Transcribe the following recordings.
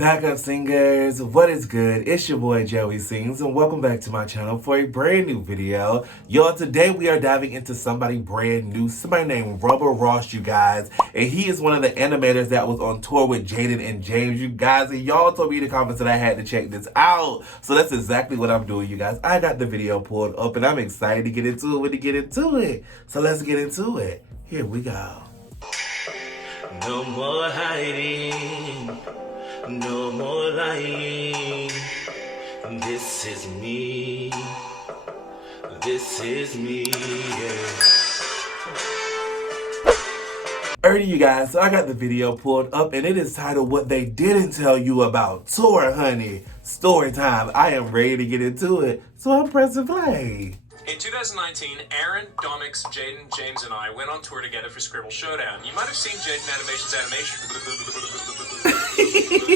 Backup singers, what is good? It's your boy Joey Sings, and welcome back to my channel for a brand new video. Y'all, today we are diving into somebody brand new, somebody named RubberRoss, you guys. And he is one of the animators that was on tour with Jaiden and James, you guys. And y'all told me in the comments that I had to check this out. So that's exactly what I'm doing, you guys. I got the video pulled up, and I'm excited to get into it. So let's get into it. Here we go. No more hiding. No more lying. This is me. This is me. Yeah. Alrighty, you guys, so I got the video pulled up and it is titled What They Didn't Tell You About Tour, honey. Story time. I am ready to get into it, so I'm pressing play. In 2019, Aaron, Domix, Jaiden, James, and I went on tour together for Scribble Showdown. You might have seen Jaiden Animation's animation.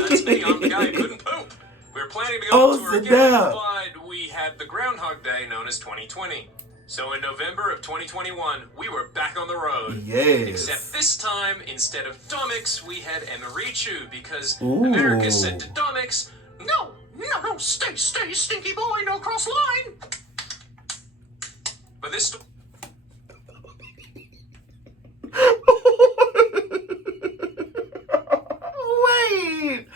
That's me, I'm the guy who couldn't poop. We were planning to go on tour again, but we had the Groundhog Day known as 2020. So in November of 2021, we were back on the road. Yes. Except this time, instead of Domix, we had Emerichu, because America said to Domix, No, stay, stinky boy, no cross line. But this... Wait!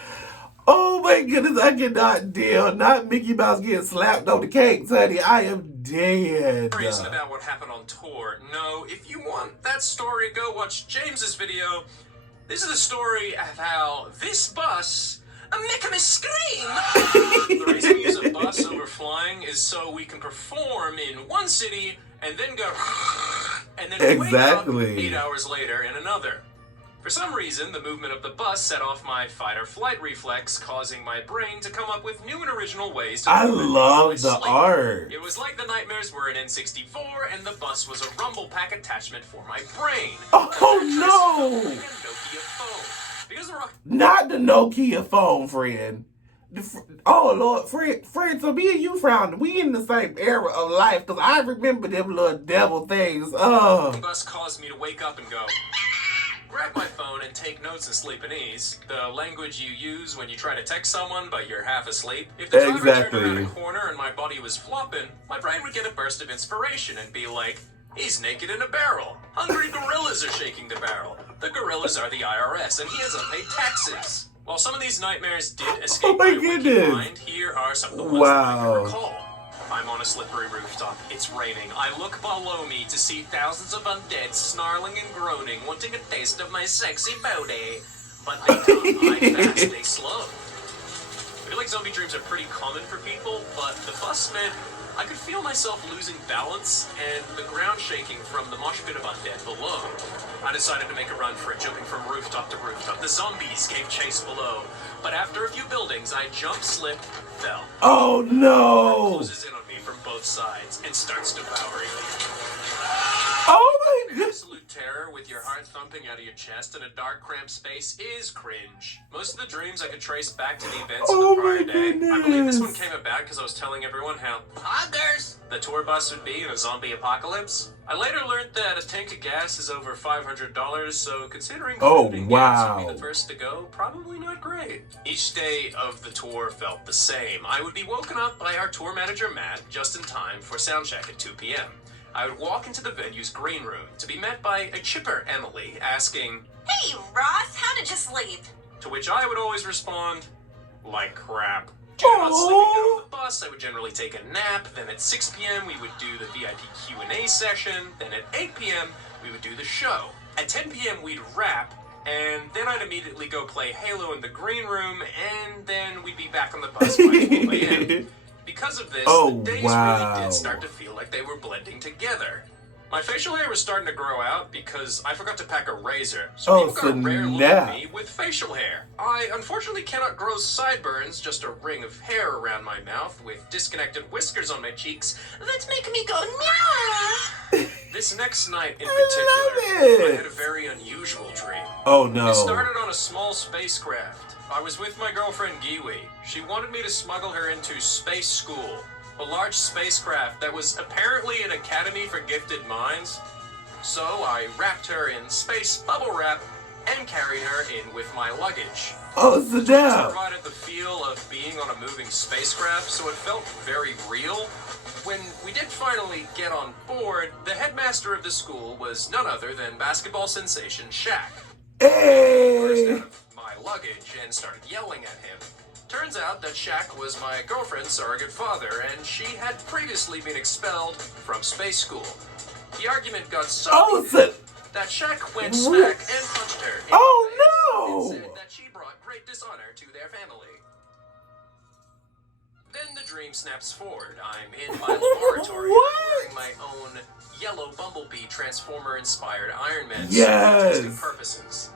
Oh my goodness, I cannot deal. Not Mickey Mouse getting slapped on the cakes, honey. I am dead. Reason about what happened on tour. No, if you want that story, go watch James's video. This is a story of how this bus make me scream. The reason we use a bus over flying is so we can perform in one city and then go and then wake up 8 hours later in another. For some reason, the movement of the bus set off my fight-or-flight reflex, causing my brain to come up with new and original ways to... I love the art. It was like the nightmares were an N64, and the bus was a rumble pack attachment for my brain. Oh no! Nokia phone. Because not the Nokia phone, friend. Oh Lord, friend, so me and you found we in the same era of life, because I remember them little devil things. The bus caused me to wake up and go... grab my phone and take notes and sleep in ease. The language you use when you try to text someone but you're half asleep. If the driver turned around a corner and my body was flopping, my brain would get a burst of inspiration and be like, he's naked in a barrel. Hungry gorillas are shaking the barrel. The gorillas are the IRS and he has unpaid taxes. While some of these nightmares did escape my waking mind, here are some of the ones that I can recall. I'm on a slippery rooftop. It's raining. I look below me to see thousands of undead snarling and groaning, wanting a taste of my sexy booty. But they come, I fast, they slow. I feel like zombie dreams are pretty common for people, but the bus meant I could feel myself losing balance and the ground shaking from the mosh pit of undead below. I decided to make a run for it, jumping from rooftop to rooftop. The zombies gave chase below. But after a few buildings, I jumped, slipped, fell. Oh no! Closes in on me from both sides and starts devouring me. Oh my god! Absolute terror with your heart thumping out of your chest in a dark, cramped space is cringe. Most of the dreams I could trace back to the events of the prior day. I believe this one came about because I was telling everyone how poggers the tour bus would be in a zombie apocalypse. I later learned that a tank of gas is over $500, so considering food and gas would be the first to go, probably not great. Each day of the tour felt the same. I would be woken up by our tour manager, Matt, just in time for soundcheck at 2 p.m. I would walk into the venue's green room to be met by a chipper Emily asking, "Hey, Ross, how did you sleep?" To which I would always respond, like crap. Due to not sleeping good on the bus, I would generally take a nap. Then at 6 p.m. we would do the VIP Q&A session. Then at 8 p.m. we would do the show. At 10 p.m. we'd wrap, and then I'd immediately go play Halo in the green room, and then we'd be back on the bus by 12 a.m. Because of this, the days really did start to feel like they were blending together. My facial hair was starting to grow out because I forgot to pack a razor, so people got a rare look at me with facial hair. I unfortunately cannot grow sideburns, just a ring of hair around my mouth with disconnected whiskers on my cheeks that make me go meow. This next night in particular, I had a very unusual dream. Oh no. It started on a small spacecraft. I was with my girlfriend Giwi. She wanted me to smuggle her into space school, a large spacecraft that was apparently an academy for gifted minds. So I wrapped her in space bubble wrap and carried her in with my luggage. Oh, sit down. Provided spacecraft, so it felt very real. When we did finally get on board, the headmaster of the school was none other than basketball sensation Shaq. Hey! Burst out of my luggage and started yelling at him. Turns out that Shaq was my girlfriend's surrogate father, and she had previously been expelled from space school. The argument got so heated that Shaq went smack and punched her in the face and said that she brought great dishonor to their family. Then the dream snaps forward. I'm in my laboratory wearing my own yellow Bumblebee Transformer-inspired Iron Man suit for testing purposes.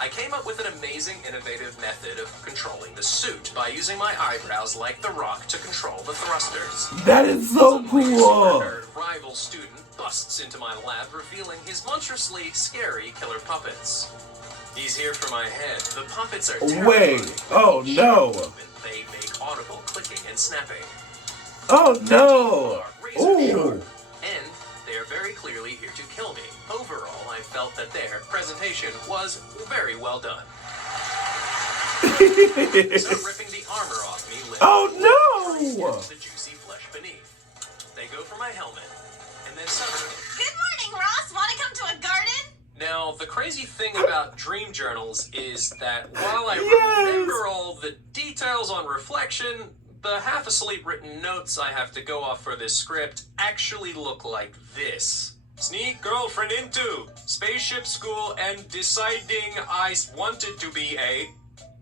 I came up with an amazing, innovative method of controlling the suit by using my eyebrows like The Rock to control the thrusters. That is so cool! A rival student busts into my lab, revealing his monstrously scary killer puppets. He's here for my head. The puppets are terrifying. Wait, oh no! They make audible clicking and snapping. Oh no! Ooh! And they are very clearly here to kill me. Overall, I felt that their presentation was very well done. So ripping the armor off me, oh no! The juicy flesh beneath. They go for my helmet, and then suddenly. Good morning, Ross. Want to come to a garden? Now, the crazy thing about dream journals is that while I remember all the details on reflection, the half-asleep written notes I have to go off for this script actually look like this. Sneak girlfriend into spaceship school and deciding I wanted to be a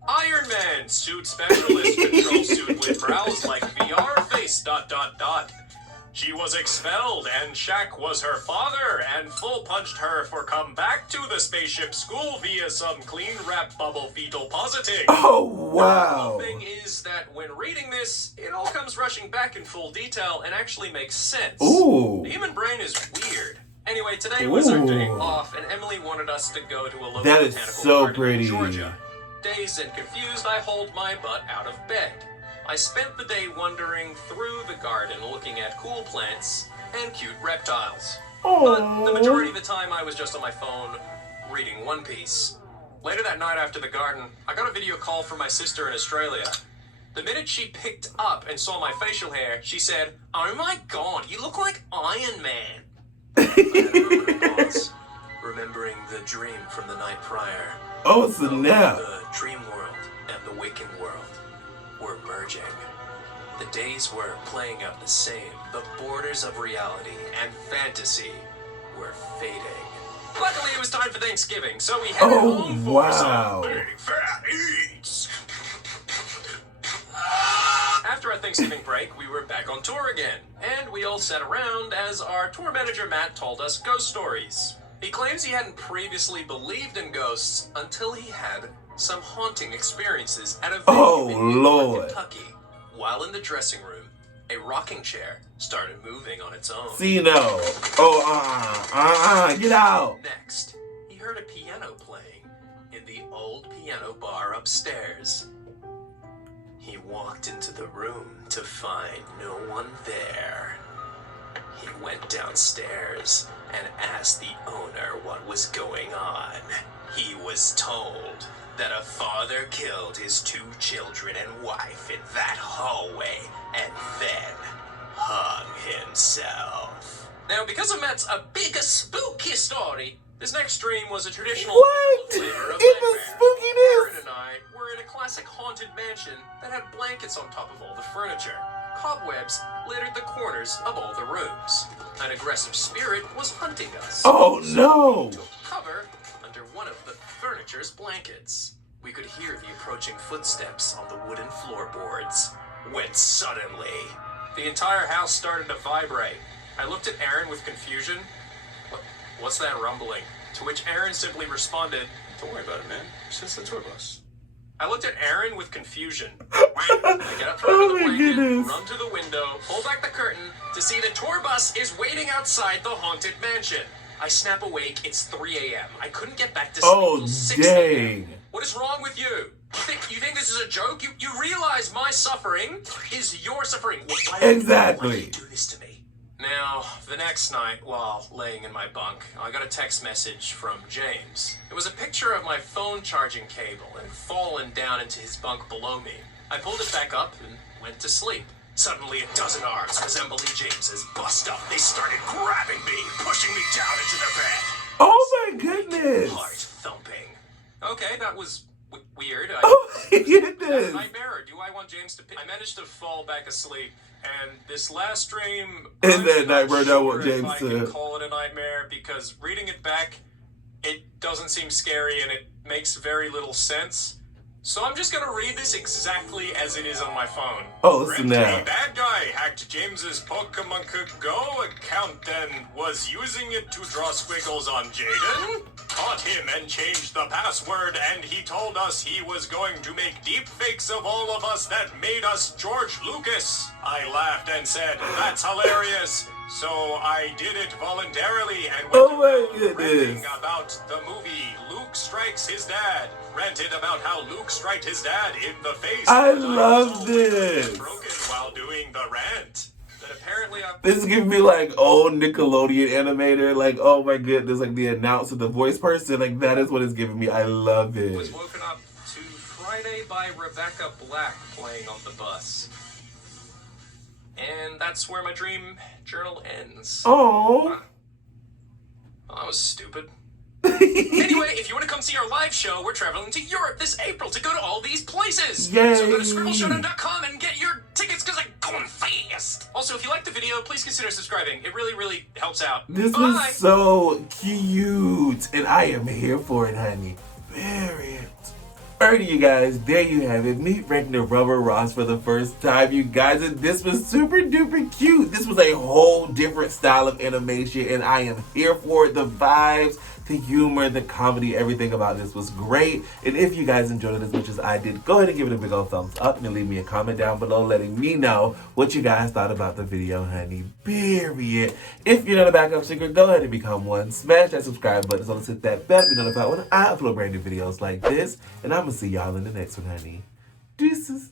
Iron Man suit specialist control suit with brows like VR face ... She was expelled, and Shaq was her father, and full punched her for come back to the spaceship school via some clean wrap bubble fetal positing. Oh, wow. The thing is that when reading this, it all comes rushing back in full detail and actually makes sense. Ooh. The human brain is weird. Anyway, today was our day off, and Emily wanted us to go to a local botanical garden in Georgia. Dazed and confused, I hauled my butt out of bed. I spent the day wandering through the garden looking at cool plants and cute reptiles. But the majority of the time I was just on my phone reading One Piece. Later that night after the garden, I got a video call from my sister in Australia. The minute she picked up and saw my facial hair, she said, "Oh my god, you look like Iron Man." I had a moment of pause, remembering the dream from the night prior. Oh, snap. The dream world and the waking world were merging. The days were playing out the same. The borders of reality and fantasy were fading. Luckily, it was time for Thanksgiving, so we headed home for some big fat eats. After our Thanksgiving break, we were back on tour again, and we all sat around as our tour manager Matt told us ghost stories. He claims he hadn't previously believed in ghosts until he had some haunting experiences at a venue in Kentucky. While in the dressing room, a rocking chair started moving on its own. See, no. Get out. Next, he heard a piano playing in the old piano bar upstairs. He walked into the room to find no one there. He went downstairs and asked the owner what was going on. He was told that a father killed his 2 children and wife in that hallway and then hung himself. Now, because of Matt's a big spooky story, this next stream was a traditional flavor of Even spookiness. Aaron and I were in a classic haunted mansion that had blankets on top of all the furniture. Cobwebs littered the corners of all the rooms. An aggressive spirit was hunting us. Oh no! We took cover under one of the furniture's blankets. We could hear the approaching footsteps on the wooden floorboards, when suddenly, the entire house started to vibrate. I looked at Aaron with confusion. What's that rumbling? To which Aaron simply responded, "Don't worry about it, man. It's just the tour bus." I looked at Aaron with confusion. I get up from under the blanket, run to the window, pull back the curtain to see the tour bus is waiting outside the haunted mansion. I snap awake. It's 3 a.m. I couldn't get back to sleep until 6 a.m. What is wrong with you? You think this is a joke? You realize my suffering is your suffering. Why do you do this to me? Now, the next night, while laying in my bunk, I got a text message from James. It was a picture of my phone charging cable and fallen down into his bunk below me. I pulled it back up and went to sleep. Suddenly, a dozen arms resembling James's bust up. They started grabbing me, pushing me down into their bed. Oh my goodness! Heart thumping. Okay, that was weird. Oh my Was goodness! that a nightmare, or do I want James to pick? I managed to fall back asleep, and this last dream... In that I'm not nightmare, that what sure if James I said. can call it a nightmare, because reading it back, it doesn't seem scary, and it makes very little sense. So I'm just gonna read this exactly as it is on my phone. Oh, snap. A bad guy hacked James's Pokemon Go account and was using it to draw squiggles on Jaiden. Caught him and changed the password, and he told us he was going to make deep fakes of all of us that made us George Lucas. I laughed and said, "That's hilarious." So I did it voluntarily and went around ranting about the movie Luke Strikes His Dad. Ranted about how Luke striked his dad in the face. I love this. Broken while doing the rant. That apparently This is giving me like old Nickelodeon animator. Like, oh my goodness, like the announcer, the voice person. Like, that is what it's giving me. I love it. was woken up to Friday by Rebecca Black playing on the bus. And that's where my dream journal ends. Oh. I was stupid. Anyway, if you want to come see our live show, we're traveling to Europe this April to go to all these places. Yay. So go to scribbleshowdown.com and get your tickets because I'm going fast. Also, if you like the video, please consider subscribing. It really, really helps out. This Bye. was so cute. And I am here for it, honey. Very it. Alrighty, you guys, there you have it. Me ranking the RubberRoss for the first time, you guys. And this was super duper cute. This was a whole different style of animation, and I am here for it. The vibes, the humor, the comedy, everything about this was great. And if you guys enjoyed it as much as I did, go ahead and give it a big old thumbs up and leave me a comment down below letting me know what you guys thought about the video, honey. Period. If you're not a backup seeker, go ahead and become one. Smash that subscribe button so let's hit that bell to be notified when I upload brand new videos like this. And I'm gonna see y'all in the next one, honey. Deuces.